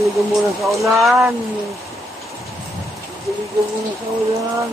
ligo muna sa ulan. Ligo muna sa ulan.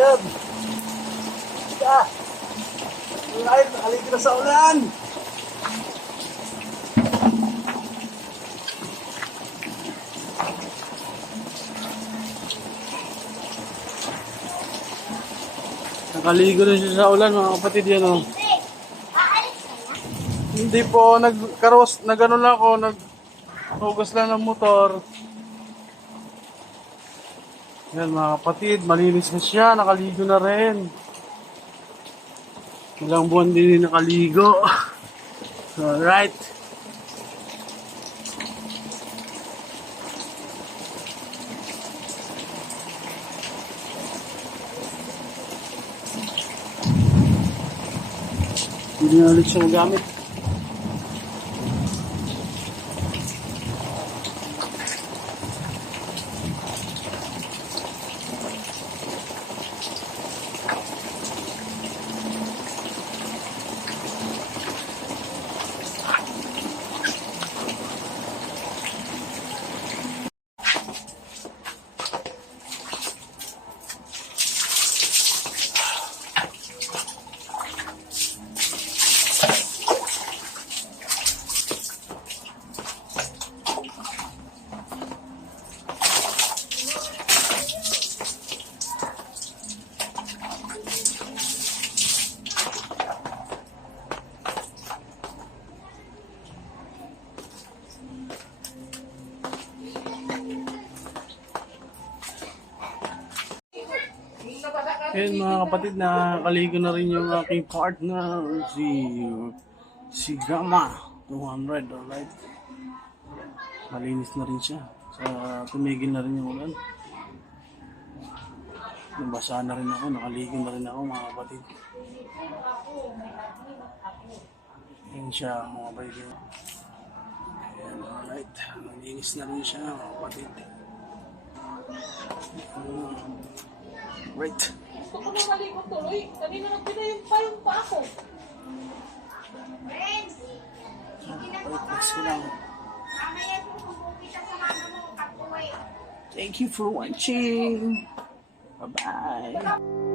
Yan. Yeah. Alright, nakaligo na sa ulan. Nakaligo na siya sa ulan, mga kapatid yan, oh. Hindi po, nag-ano lang ako, naghugas lang ng motor. Yan, mga kapatid, malinis na siya, nakaligo na rin. Ilang buwan din nakaligo. Alright. Hindi na ulit siya magamit. Ayun, mga kapatid, nakaligo na rin yung aking partner, si Gama 200, alright. Malinis na rin siya. Tumigil na rin yung ulan. Nabasa na rin ako, nakaligo na rin ako, mga kapatid. Ayun siya, mga kapatid. Ayan, alright. Malinis na rin siya, mga kapatid. Right. Gusto ko na maligo tuloy. Kanina nagpinayong pa yung pa ako. Friends, Wait, let's go lang. mamaya po kung pupita sa mama mo, kapuwi. Thank you for watching. Bye-bye.